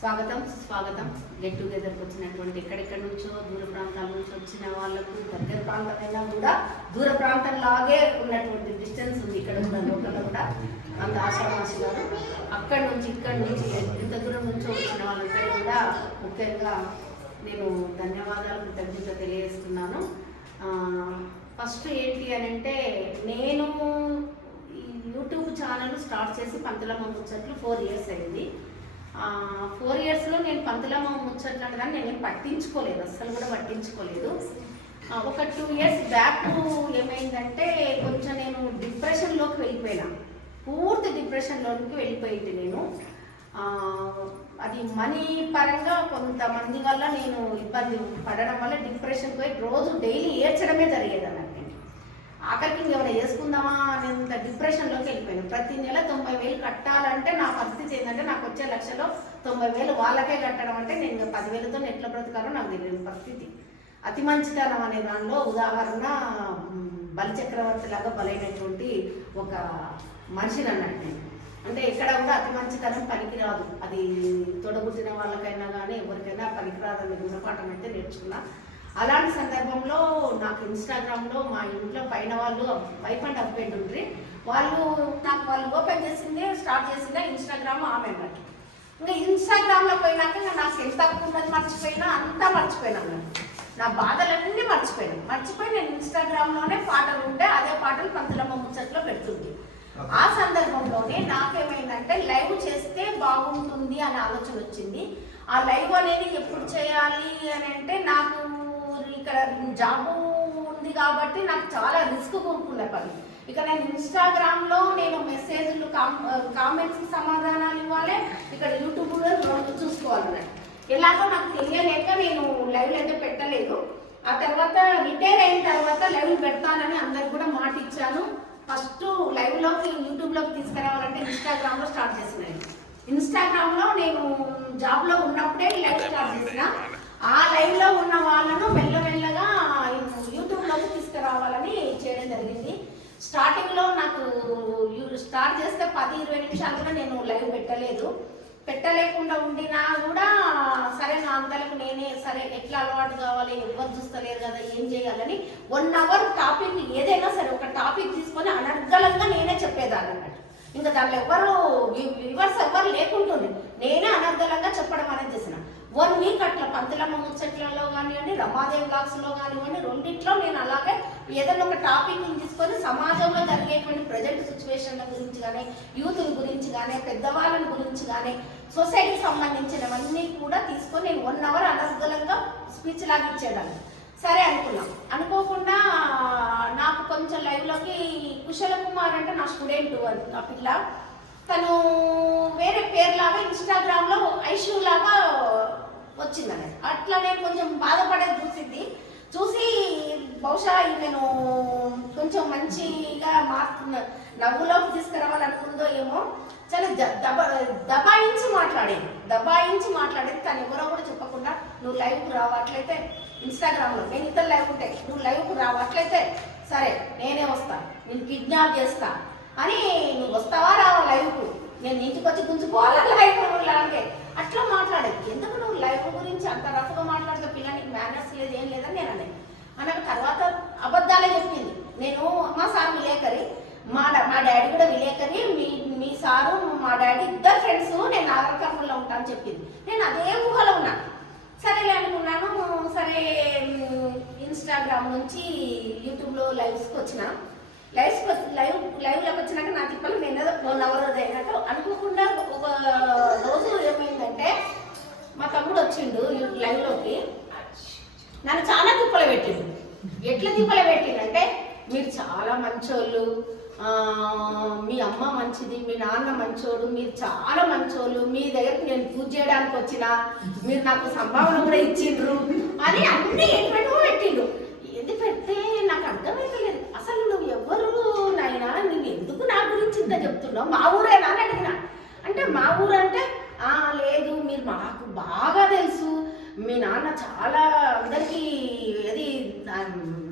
స్వాగతం సుస్వాగతం. గెట్ టుగెదర్కి వచ్చినటువంటి ఎక్కడెక్కడి నుంచో దూర ప్రాంతాల నుంచి వచ్చిన వాళ్ళకు దగ్గర ప్రాంతమైనా కూడా దూర ప్రాంతంలాగే ఉన్నటువంటి డిస్టెన్స్ ఉంది. ఇక్కడ ఉన్న లోకల్లో కూడా అంత ఆశామాషి గారు అక్కడి నుంచి ఇక్కడి నుంచి ఇంత దూరం నుంచో వచ్చిన వాళ్ళందరూ కూడా ముఖ్యంగా నేను ధన్యవాదాలు కృతజ్ఞత తెలియజేస్తున్నాను. ఫస్ట్ ఏంటి అని అంటే, నేను ఈ యూట్యూబ్ ఛానల్ స్టార్ట్ చేసి పంతులమ్మ ముచ్చట్లు 4 years అయింది. 4 yearsలో నేను పంతులమ్మ ముచ్చట్లు అంటే నేను పట్టించుకోలేదు, అస్సలు కూడా పట్టించుకోలేదు. ఒక 2 years బ్యాక్ ఏమైందంటే కొంచెం నేను డిప్రెషన్లోకి వెళ్ళిపోయినా, పూర్తి డిప్రెషన్లోకి వెళ్ళిపోయింది నేను. అది మనీ పరంగా కొంతమంది వల్ల నేను ఇబ్బంది పడడం వల్ల డిప్రెషన్ పోయి రోజు డైలీ ఏడ్చడమే జరిగేది అన్నట్టు. ఆఖరికి ఇంకేమైనా చేసుకుందామా అనేంత డిప్రెషన్లోకి వెళ్ళిపోయాను. ప్రతి నెల 90,000 కట్టాలంటే నా పరిస్థితి ఏంటంటే, నాకు వచ్చే లక్షలో 90,000 వాళ్ళకే కట్టడం అంటే నేను 10,000తో ఎట్లా బ్రతకాలో నాకు తెలియని పరిస్థితి. అతి మంచితనం అనే దానిలో ఉదాహరణ బలిచక్రవర్తి లాగా బలైనటువంటి ఒక మనిషిని అన్నట్టు. అంటే ఎక్కడ కూడా అతి మంచితనం పనికిరాదు, అది తొడబుట్టిన వాళ్ళకైనా కానీ ఎవరికైనా పనికిరాదనే గుణపాఠం అయితే నేర్చుకున్నా. అలాంటి సందర్భంలో నాకు ఇన్స్టాగ్రామ్లో మా ఇంట్లో పైన వాళ్ళు వైఫ్ అండ్ హస్బెండ్ ఉండ్రి, వాళ్ళు ఓపెన్ చేసిందే స్టార్ట్ చేసిందే ఇన్స్టాగ్రామ్ ఆమె అన్నట్టు. ఇంకా ఇన్స్టాగ్రామ్లో పోయినాక నాకు ఎంత ఉన్నది మర్చిపోయినా, అంతా మర్చిపోయినా, నా బాధలన్నీ మర్చిపోయి నేను ఇన్స్టాగ్రామ్లోనే పాటలు ఉంటే అదే పాటలు పంతులమ్మ ముచ్చట్లో పెడుతుంది. ఆ సందర్భంలోనే నాకేమైందంటే లైవ్ చేస్తే బాగుంటుంది అనే ఆలోచన వచ్చింది. ఆ లైవ్ అనేది ఎప్పుడు చేయాలి అని అంటే, నాకు ఇక్కడ జాబు ఉంది కాబట్టి నాకు చాలా రిస్క్ కూడుకునే పని. ఇక నేను ఇన్స్టాగ్రామ్లో నేను మెసేజ్లు కామెంట్స్కి సమాధానాలు ఇవ్వాలి, ఇక్కడ యూట్యూబ్లో రెండు చూసుకోవాలి. ఎలాగో నాకు తెలియలేక నేను లైవ్ అయితే పెట్టలేదు. ఆ తర్వాత రిటైర్ అయిన తర్వాత లైవ్ పెడతానని అందరికి కూడా మాట ఇచ్చాను. ఫస్ట్ లైవ్లోకి యూట్యూబ్లోకి తీసుకురావాలంటే ఇన్స్టాగ్రామ్లో స్టార్ట్ చేసినాను. ఇన్స్టాగ్రామ్లో నేను జాబ్లో ఉన్నప్పుడే లైవ్ స్టార్ట్ చేసిన. ఆ లైవ్లో ఉన్న వాళ్ళను మెల్లమెల్లగా యూట్యూబ్లోకి తీసుకురావాలని చేయడం జరిగింది. స్టార్టింగ్లో నాకు స్టార్ట్ చేస్తే 10-20 నిమిషాలు కూడా నేను లైవ్ పెట్టలేకుండా ఉండినా కూడా సరే నా అంతలకు నేనే సరే ఎట్లా అలవాటు కావాలి, ఎవరు చూస్తలేరు కదా ఏం చేయాలని 1 hour టాపిక్ ఏదైనా సరే ఒక టాపిక్ తీసుకొని అనర్గళంగా నేనే చెప్పేదాన్ని అన్నట్టు. ఇంకా దాంట్లో ఎవరు వ్యూవర్స్ ఎవరు లేకుంటుంది, నేనే అనర్గళంగా చెప్పడం అనేది చేసిన. 1 week అట్లా పంతులమ్మ ముచ్చట్లలో కానివ్వండి, రమాదేవి బ్లాగ్స్లో కానివ్వండి, రెండిట్లో నేను అలాగే ఏదైనా ఒక టాపిక్ని తీసుకొని సమాజంలో జరిగేటువంటి ప్రజెంట్ సిచ్యువేషన్ల గురించి కానీ, యూత్ గురించి కానీ, పెద్దవాళ్ళ గురించి కానీ, సొసైటీకి సంబంధించినవన్నీ కూడా తీసుకొని నేను 1 hour అనర్గళంగా స్పీచ్ లాగా ఇచ్చేదాన్ని. సరే అనుకోకుండా నాకు కొంచెం లైవ్లోకి కుశల కుమార్ అంటే నా స్టూడెంట్, ఆ పిల్ల తను వేరే పేరులాగా ఇన్స్టాగ్రామ్లో ఐషు లాగా వచ్చిందని అట్లా నేను కొంచెం బాధపడేది చూసి బహుశా నేను కొంచెం మంచిగా నవ్వులోకి తీసుకురావాలనుకుందో ఏమో, చాలా దబాయించి మాట్లాడేది. తను ఎవరో కూడా చెప్పకుండా నువ్వు లైవ్కి రావట్లయితే ఇన్స్టాగ్రామ్లో నేను ఇద్దరు లైవ్ ఉంటాయి, నువ్వు లైవ్కి రావట్లయితే సరే నేనే వస్తాను, నేను కిడ్నాప్ చేస్తా అని, నువ్వు వస్తావా రావా లైవ్కు, నేను ఇంటికి వచ్చి గుంజుకోవాలని లైవ్ లాగే అట్లా మాట్లాడేది. ఎందుకు నువ్వు లైవ్ గురించి అంత రఫ్గా మాట్లాడితే పిల్లనికి మేనర్స్ లేదు ఏం లేదని నేను అన్నాక తర్వాత అబద్ధాలే చెప్పింది. నేను మా సార్ విలేకరి, మా డాడీ కూడా విలేకరి, మీ సారు మా డాడీ ఇద్దరు ఫ్రెండ్స్, నేను నాగరికర్మలో ఉంటాను చెప్పింది. నేను అదే ఊహలో ఉన్నా. సరేలే అనుకున్నాను. సరే ఇన్స్టాగ్రామ్ నుంచి యూట్యూబ్లో లైవ్స్కి వచ్చిన. లైవ్లోకి వచ్చినాక నా తిప్పలు నేను 1 hour అయినట్టు అనుకోకుండా ఒక రోజు ఏమైందంటే, మా తమ్ముడు వచ్చిండు లైవ్లోకి, నన్ను చాలా తిప్పలు పెట్టిండు. ఎట్లా తిప్పలు పెట్టిండంటే, మీరు చాలా మంచోళ్ళు, మీ అమ్మ మంచిది, మీ నాన్న మంచోడు, మీరు చాలా మంచోళ్ళు, మీ దగ్గరికి నేను పూజ చేయడానికి వచ్చిన, మీరు నాకు సంభావన కూడా ఇచ్చిండ్రు అని అన్నీ ఏంటో పెట్టిండు. ఏది పెడితే నాకు అర్థమైతలేదు. అసలు నువ్వు ఎవరు నాయనా, నువ్వు ఎందుకు నా గురించి ఇంత చెప్తున్నావు, మా ఊరేనా అని అడిగిన. అంటే మా ఊరు అంటే లేదు, మీరు మాకు బాగా తెలుసు, మీ నాన్న చాలా అందరికీ అది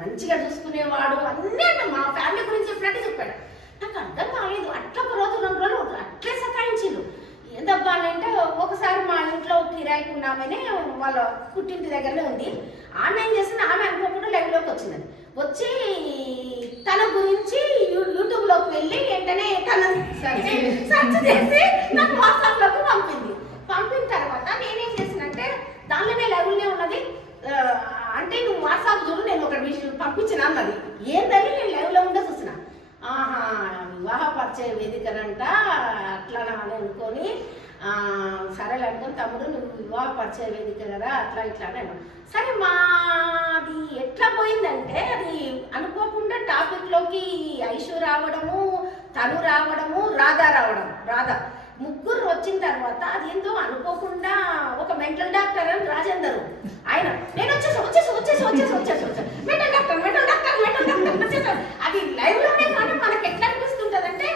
మంచిగా చూసుకునేవాడు అన్నీ అంటే మా ఫ్యామిలీ గురించి చెప్పినట్టు చెప్పాడు. నాకు అర్థం కాలేదు. అట్లా ఒక రోజు 2 రోజులు అట్లే సతాయించిండు. ఏందబ్బా అంటే, ఒకసారి మా ఇంట్లో కిరాయికి ఉన్న ఆమెనే వాళ్ళ పుట్టింటి దగ్గరనే ఉంది. ఆమె ఏం చేసింది, ఆమె అనుకోకుండా లైవ్లోకి వచ్చింది. వచ్చి తన గురించి యూట్యూబ్లోకి వెళ్ళి వెంటనే తన సెర్చ్ చేసి నాకు వాట్సాప్లోకి పంపిన తర్వాత నేనేం చేసినంటే దానిలోనే లైవ్లోనే ఉన్నది. అంటే నువ్వు వాట్సాప్ చూడు, నేను ఒక విషయం పంపించిన అన్నది. ఏందని నేను లైవ్లో ఉండే చూసిన. ఆహా, వివాహ పరిచయ వేదికనంట అట్లా అని అనుకొని సరేలే అనుకొని, తమ్ముడు నువ్వు వివాహ పరిచయ వేదిక కదా అట్లా ఇట్లా అని అన్నాను. సరే మాది ఎట్లా పోయిందంటే అది అనుకోకుండా టాపిక్లోకి ఐషు రావడము, తను రావడము, రాధా ముగ్గురు వచ్చిన తర్వాత అది ఏందో అనుకోకుండా ఒక మెంటల్ డాక్టర్ అని రాజేందర్ ఆయన, నేను వచ్చేసి మెంటల్ డాక్టర్ వచ్చేసాను. అది లైవ్లోనే కానీ మనకి ఎట్లా అనిపిస్తుంటుంది అంటే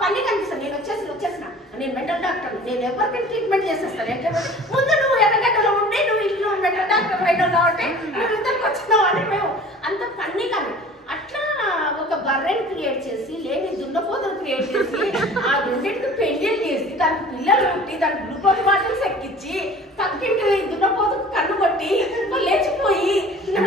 పని కనిపిస్తుంది. నేను వచ్చేసిన నేను మెంటల్ డాక్టర్, నేను ఎవరికైనా ట్రీట్మెంట్ చేసేస్తాను. అంటే ముందు నువ్వు ఎర్రగడ్డలో ఉండి నువ్వు ఇల్లు మెంటల్ డాక్టర్ అయినావు కాబట్టి నువ్వు ఇద్దరికి వచ్చినావు అని మేము అంత పని కానీ అట్లా ఒక బర్రెని క్రియేట్ చేసి, లేని దున్నపోతను క్రియేట్ చేసి, ఆ రెండింటికి పెళ్లి చేసి, దానికి పిల్లలు పుట్టి, దానికి గ్లూకోజ్ బాటిల్స్ ఎక్కించి, పక్కింటి దున్నపోతుకు కన్ను కొట్టి లేచిపోయి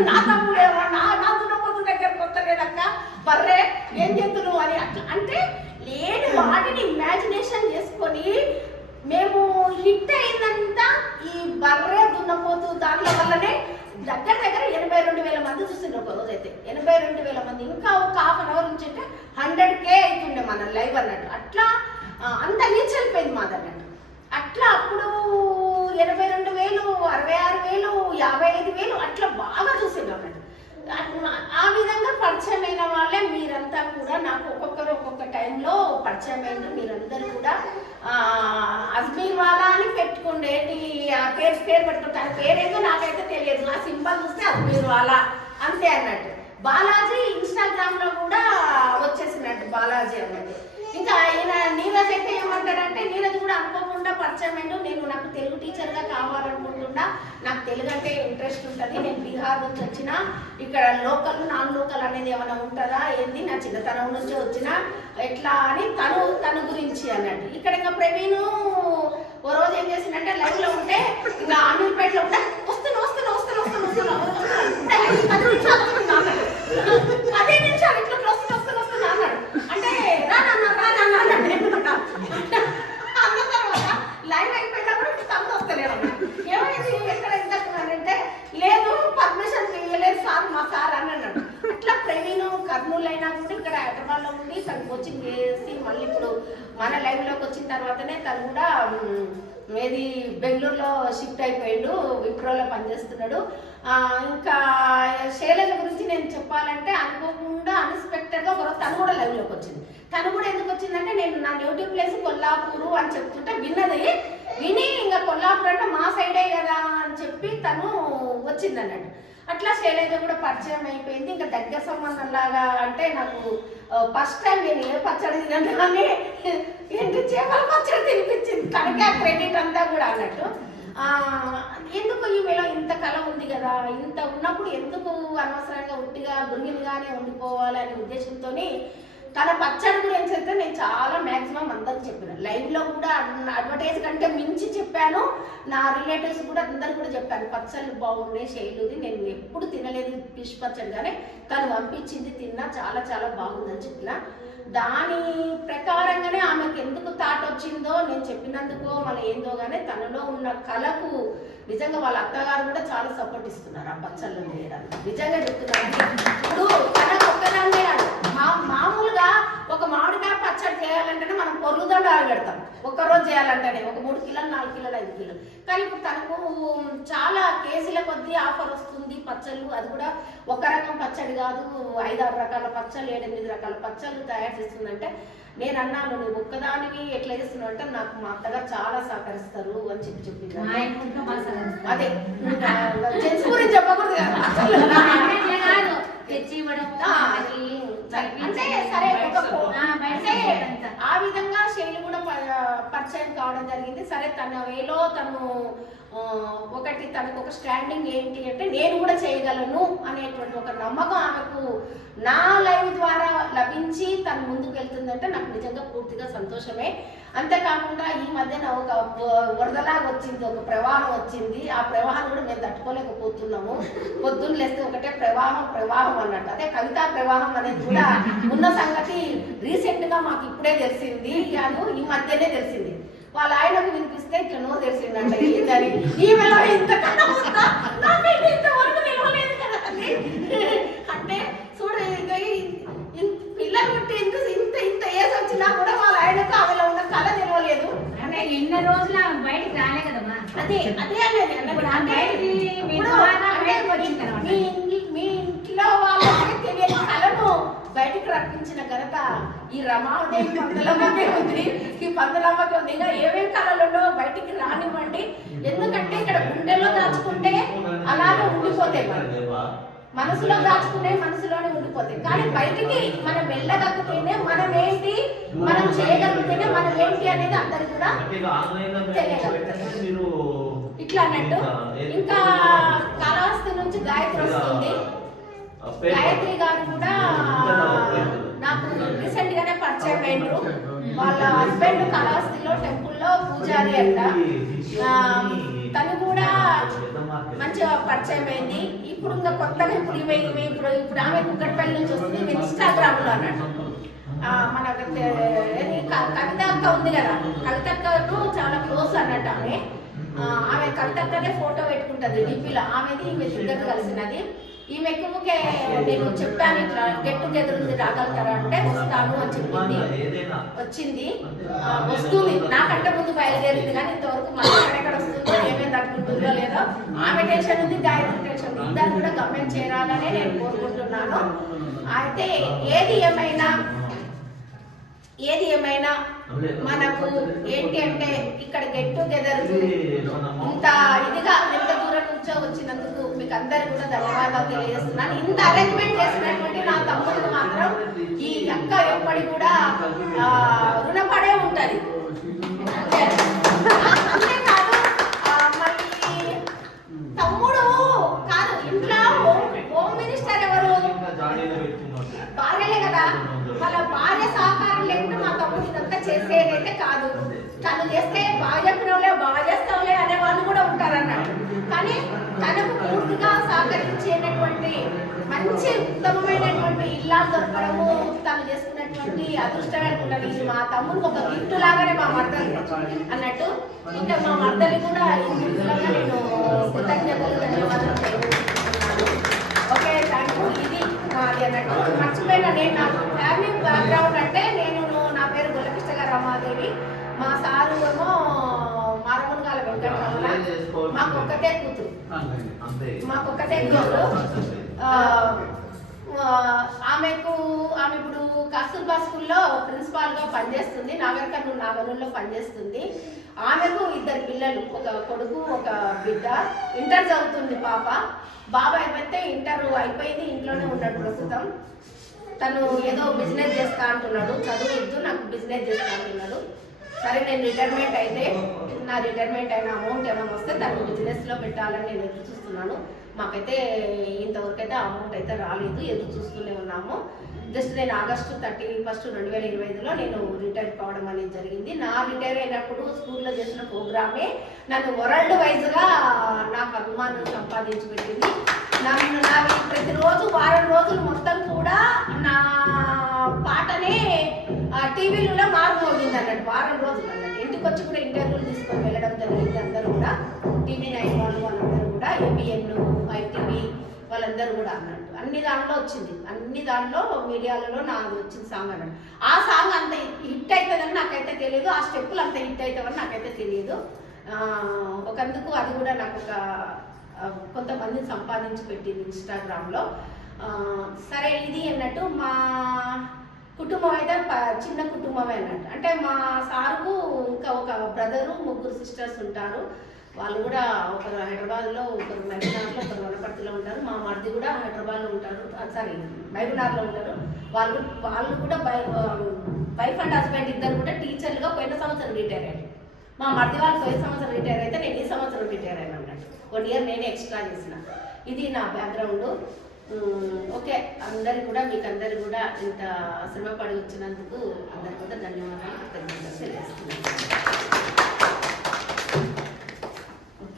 నా తమ్ముడేమో నా దున్నపోతు దగ్గర కొత్తలేదక్క బర్రె ఏం చెప్తున్నావు అని అట్లా అంటే లేని వాటిని ఇమాజినేషన్ చేసుకొని మేము హిట్ అయిందంతా ఈ బర్రె దున్నపోతు దాంట్లో వల్లనే దగ్గర 82,000 మంది చూస్తుండే ఒక రోజు అయితే. 82,000 మంది. ఇంకా ఒక హాఫ్ అన్ అవర్ నుంచి అంటే 100K అవుతుండే మన లైవ్ అన్నట్టు. అట్లా అంత రీచ్ అయిపోయింది మాది అన్నట్టు. అట్లా అప్పుడు 82,000, 66,000, 55,000 అట్లా బాగా చూసిండు అన్నట్టు. ఆ విధంగా పరిచయమైన వాళ్ళే మీరంతా కూడా నాకు ఒక్కొక్కరు ఒక్కొక్క టైంలో పరిచయమైన మీరందరూ కూడా అజ్మీర్ వాలా అని పెట్టుకోండి. పేరు పెట్టుకుంటే ఆ పేరేదో నాకైతే తెలియదు. ఆ సింబల్ చూస్తే అజ్మీర్ వాలా అంతే అన్నట్టు. బాలాజీ ఇన్స్టాగ్రామ్లో కూడా వచ్చేసినట్టు బాలాజీ అన్నట్టు. ఇంకా ఆయన నీరజ్ అయితే ఏమంటాడంటే, నీరజ్ కూడా అనుకోకుండా పరిచయం అయ్యిండు. నాకు తెలుగు టీచర్గా కావాలనుకుంటున్నా, నాకు తెలుగు అంటే ఇంట్రెస్ట్ ఉంటుంది, నేను బీహార్ నుంచి వచ్చిన, ఇక్కడ లోకల్ నాన్ లోకల్ అనేది ఏమైనా ఉంటుందా ఏంది, నా చిన్నతనం నుంచి వచ్చిన ఎట్లా అని తను గురించి అన్నట్టు. ఇక్కడ ఇంకా ప్రవీణ్ ఓ రోజు ఏం చేసిందంటే లైవ్లో ఉంటే ఇంకా అమీర్పేటలో ఉంటే వస్తున్నా 10 నిమిషాలు ఇట్లా వస్తున్నా అన్నాడు. అంటే అన్న తర్వాత లైవ్ అయిపోయినా కూడా తమ్ముడు వస్తలేరు. ఏమైంది ఎక్కడ అంటే లేదు పర్మిషన్ ఇవ్వలేదు సార్ మా సార్ అని అన్నాడు. అట్లా ప్రవీణ్ కర్నూలు అయినా కూడా ఇక్కడ హైదరాబాద్లో ఉండి తను కోచింగ్ చేసి మళ్ళీ ఇప్పుడు మన లైవ్లోకి వచ్చిన తర్వాతనే తను కూడా ఏది బెంగళూరులో షిఫ్ట్ అయిపోయాడు, విప్రోలో పనిచేస్తున్నాడు. ఇంకా శైలజ గురించి నేను చెప్పాలంటే అనుకోకుండా అన్ఎక్స్పెక్టెడ్గా ఒకరోజు తను కూడా లైవ్లోకి వచ్చింది. తను కూడా ఎందుకు వచ్చిందంటే నేను నా నేటివ్ ప్లేస్ కొల్లాపూరు అని చెప్తుంటే విని ఇంకా కొల్లాపూర్ అంటే మా సైడే కదా అని చెప్పి తను వచ్చింది అన్నట్టు. అట్లా శైలజ కూడా పరిచయం అయిపోయింది. ఇంకా దగ్గర సంబంధం లాగా అంటే నాకు ఫస్ట్ టైం నేను ఏ పచ్చడి తినగానే ఏంటి చేపల పచ్చడి తినిపించింది. తనకే ఆ క్రెడిట్ అంతా కూడా అన్నట్టు. ఎందుకు ఈమెలో ఇంత కళ ఉంది కదా, ఇంత ఉన్నప్పుడు ఎందుకు అనవసరంగా ఉట్టిగా గురిగినగానే ఉండిపోవాలి అనే ఉద్దేశంతో తన పచ్చడి గురించి అయితే నేను చాలా మ్యాక్సిమం అందరికి చెప్పాను. లైవ్లో కూడా అడ్వర్టైజ్ కంటే మించి చెప్పాను. నా రిలేటివ్స్ కూడా అందరు కూడా చెప్పాను పచ్చళ్ళు బాగున్నాయి శైలుది, నేను ఎప్పుడు తినలేదు ఫిష్ పచ్చడి, కానీ తను పంపించింది తిన్నా, చాలా చాలా బాగుందని చెప్పిన. దాని ప్రకారంగానే ఆమెకు ఎందుకు థాట్ వచ్చిందో నేను చెప్పినందుకో మళ్ళీ ఏందో కానీ తనలో ఉన్న కళకు నిజంగా వాళ్ళ అత్తగారు కూడా చాలా సపోర్ట్ ఇస్తున్నారు ఆ పచ్చళ్ళు చేయడానికి. నిజంగా చెప్తున్నారు. ఇప్పుడు తనకు ఒక్కదాన్నే కాదు, మామూలుగా ఒక మామిడికాయ పచ్చడి చేయాలంటేనే మనం పొర్లుదండాలు పెడతాం. ఒక్కరోజు చేయాలంటేనే ఒక 3 కిలోలు 4 కిలోలు 5 కిలోలు. కానీ ఇప్పుడు తనకు చాలా కేజీల కొద్దీ ఆఫర్ వస్తుంది పచ్చళ్ళు. అది కూడా ఒక రకం పచ్చడి కాదు, 5-6 రకాల పచ్చళ్ళు, 7-8 రకాల పచ్చళ్ళు తయారు చేస్తుందంటే నేను అన్నాను నువ్వు ఒక్కదానివి ఎట్లా చేస్తున్నావు అంటే నాకు మా అత్తగారు చాలా సహకరిస్తారు అని చెప్పింది. అదే జెంట్స్ గురించి చెప్పకూడదు కదా, అంటే సరే అంటే ఆ విధంగా శైలి కూడా పరిచయం కావడం జరిగింది. సరే తన వేలో తను ఒకటి తనకు ఒక స్టాండింగ్ ఏంటి అంటే నేను కూడా చేయగలను అనేటువంటి ఒక నమ్మకం ఆమెకు నా లైవ్ ద్వారా లభించి తను ముందుకు వెళ్తుందంటే నాకు నిజంగా పూర్తిగా సంతోషమే. అంతేకాకుండా ఈ మధ్యన ఒక వరదలాగా వచ్చింది, ఒక ప్రవాహం వచ్చింది. ఆ ప్రవాహం కూడా మేము తట్టుకోలేకపోతున్నాము. పొద్దున్న లేస్తే ఒకటే ప్రవాహం అన్నట్టు. అదే కవితా ప్రవాహం అనేది కూడా ఉన్న సంగతి రీసెంట్గా మాకు ఇప్పుడే తెలిసింది, ఈ మధ్యనే తెలిసింది. వాళ్ళ ఆయనకు వినిపిస్తే ఇట్లా నో తెలిసిందంట ఏంటని. ఈమెలో ఇంతకన్నా ఉందా, నాకైతే ఇంతవరకు నిలవలేదు కదా అంటే చూడ పిల్లలు పుట్టి ఇంత ఏజ్ వచ్చినా కూడా వాళ్ళ ఆయనకు ఆమెలో ఉన్న కళ తెలియలేదు. అంటే ఎన్నో రోజులు బయటకు రాలే కదమ్మా. అదే అనేది మీ ఇంట్లో వాళ్ళకి తెలియని కళను బయటికి రప్పించిన ఘనత ఈ రమాదేవి పందలమ్మకే ఉంది. ఈ పందలమ్మకి ఉంది. ఇంకా ఏమేమి కళలు ఉండవో బయటికి రానివ్వండి. ఎందుకంటే ఇక్కడ గుండెలో దాచుకుంటే అలాగే ఉండిపోతాయి, మనసులో దాచుకునే మనసులోనే ఉండిపోతాయి. కానీ బయటికి మనం వెళ్ళగలిగితేనే మనం ఏంటి, మనం చేయగలిగితేనే మనం ఏంటి అనేది అందరికి కూడా తెలియగలుగుతారు. ఇట్లా అన్నట్టు ఇంకా కాళహస్తి నుంచి గాయత్రి వస్తుంది. గాయత్రి గారు కూడా నాకు రీసెంట్ గానే పరిచయం అయ్యారు. వాళ్ళ హస్బెండ్ కాళహస్తిలో టెంపుల్లో పూజారి అంట. తను కూడా మంచిగా పరిచయం అయింది. ఇప్పుడు ఇంకా కొత్తగా ఇప్పుడు ఆమె కుక్కట్పల్లి నుంచి వస్తుంది. ఇన్స్టాగ్రామ్ లో అన్నట్టు మన కవిత అక్క ఉంది కదా, కవిత అక్కను చాలా క్లోజ్ అన్నట్టు. ఆమె కవిత అక్కనే ఫోటో పెట్టుకుంటది డిపిలో. ఆమెది ఈమె ఇద్దరు కలిసినది. ఈమెకు నేను చెప్పాను ఇట్లా గెట్ టుగెదర్ ఉంది రాగలుగుతారా అంటే వస్తాను అని చెప్పింది. వచ్చింది, వస్తుంది. నాకంటే ముందు బయలుదేరింది కానీ ఇంతవరకు మళ్ళీ ఎక్కడ వస్తుందో ఏమేమి తట్టుకుంటుందో లేదో ఆమె టెన్షన్ ఉంది, గాయత్రి టెన్షన్ ఉంది. ఇద్దరు కూడా గమ్యం చేరాలనే నేను కోరుకుంటున్నాను. అయితే ఏది ఏమైనా మనకు ఏంటి అంటే ఇక్కడ గెట్ టుగెదర్ ఇంత ఇదిగా ఎంత దూరం నుంచో వచ్చినందుకు మీకు అందరికి కూడా ధన్యవాదాలు తెలియజేస్తున్నాను. ఇంత అరేంజ్మెంట్ చేసినటువంటి నా తమ్ముడికి మాత్రం ఈ అక్క ఎప్పటి కూడా రుణపడే ఉంటది. అంతేకాదు మళ్ళీ తమ్ముడు కాదు, ఇంట్లో హోమ్ మినిస్టర్ ఎవరు, భార్యలే కదా. వాళ్ళ భార్య సహకారం లేకుండా మా తమ్ముడు ఇదంతా చేసేదైతే కాదు. తను చేస్తే బాగా చెప్పినవులే, బాగా చేస్తావులే అనే వాళ్ళు కూడా ఉంటారన్నాడు. కానీ తనకు పూర్తిగా సహకరించేటటువంటి మంచి ఉత్తమమైనటువంటి ఇల్లాలు దొరకడము తను చేసుకున్నటువంటి అదృష్టమైన ఉండాలి. ఇది మా తమ్ముడికి ఒక గిఫ్ట్ లాగానే మా మర్దలి అన్నట్టు. ఇంకా మా మర్దలి కూడా ఈ గిఫ్ట్ లాగా నేను కృతజ్ఞతలు ధన్యవాదాలు తెలియజేస్తున్నాను. Okay, thank you. ఇది అది అన్నట్టు మర్చిపోయిన నేను నా ఫ్యామిలీ బ్యాక్గ్రౌండ్ అంటే నా పేరు గొల్లకృష్ణ రమాదేవి. మా సారు ఏమో మారమునగాల వెంకటరమణ. మాకొక్కతే కూతురు, మాకొక్కతే కూతురు. ఆమె ఇప్పుడు కస్తూర్బా స్కూల్లో ప్రిన్సిపాల్గా పనిచేస్తుంది. నాగర్కర్నూలులో పనిచేస్తుంది. ఆమెకు ఇద్దరు పిల్లలు, ఒక కొడుకు ఒక బిడ్డ. ఇంటర్ చదువుతుంది పాప. బాబా అయిపోతే ఇంటర్ అయిపోయింది, ఇంట్లోనే ఉన్నాడు ప్రస్తుతం. తను ఏదో బిజినెస్ చేస్తా అంటున్నాడు, చదువుద్దు నాకు బిజినెస్ చేస్తా అంటున్నాడు. సరే నేను రిటైర్మెంట్ అయితే నా రిటైర్మెంట్ అయిన అమౌంట్ ఏమైనా వస్తే తను బిజినెస్లో పెట్టాలని నేను ఎదురు చూస్తున్నాను. మాకైతే ఇంతవరకు అయితే అమౌంట్ అయితే రాలేదు, ఎదురు చూస్తూనే ఉన్నాము. జస్ట్ నేను ఆగస్టు 31, 2025లో నేను రిటైర్ కావడం అనేది జరిగింది. నా రిటైర్ అయినప్పుడు స్కూల్లో చేసిన ప్రోగ్రామే నన్ను వరల్డ్ వైజ్గా నాకు అభిమానం సంపాదించి పెట్టింది. నాకు ప్రతిరోజు వారం రోజులు మొత్తం కూడా నా పాటనే టీవీలలో మారుమోగింది అన్నట్టు. వారం రోజులు అన్నట్టు ఇంటికి వచ్చి కూడా ఇంటర్వ్యూలు తీసుకొని వెళ్ళడం జరిగింది. అందరూ కూడా టీవీ 9 వాళ్ళందరూ కూడా, ఏబిఎన్, ఐటీవీ వాళ్ళందరూ కూడా అన్నట్టు అన్ని దాంట్లో వచ్చింది. అన్ని దాంట్లో మీడియాలలో నాది వచ్చింది సాంగ్ అన్నట్టు. ఆ సాంగ్ అంత హిట్ అవుతుందని నాకైతే తెలియదు, ఆ స్టెప్పులు అంత హిట్ అవుతామని నాకైతే తెలియదు. ఒకందుకు అది కూడా నాకు ఒక కొంతమందిని సంపాదించి పెట్టింది ఇన్స్టాగ్రామ్లో. సరే ఇది అన్నట్టు మా కుటుంబం అయితే చిన్న కుటుంబమే అన్నట్టు. అంటే మా సారుకు ఇంకా ఒక బ్రదరు, 3 సిస్టర్స్ ఉంటారు. వాళ్ళు కూడా ఒకరు హైదరాబాద్లో, ఒకరు మహబూబ్నగర్లో, ఒకరు వనపర్తిలో ఉంటారు. మా మరిది కూడా హైదరాబాద్లో ఉంటారు, మహబూబ్నగర్లో ఉంటారు. వాళ్ళు కూడా వైఫ్ అండ్ హస్బెండ్ ఇద్దరు కూడా టీచర్లుగా పోయిన సంవత్సరం రిటైర్ అయ్యారు. మా మరిది వాళ్ళు పోయిన సంవత్సరం రిటైర్ అయితే నేను ఈ సంవత్సరం రిటైర్ అయినా అన్నట్టు. 1 ఇయర్ నేనే ఎక్స్ట్రా చేసిన. ఇది నా బ్యాక్గ్రౌండ్. ఓకే, అందరికి కూడా మీకు అందరికి కూడా ఇంత శ్రమ పడి వచ్చినందుకు అందరికి కూడా ధన్యవాదాలు తెలియజేస్తున్నాను.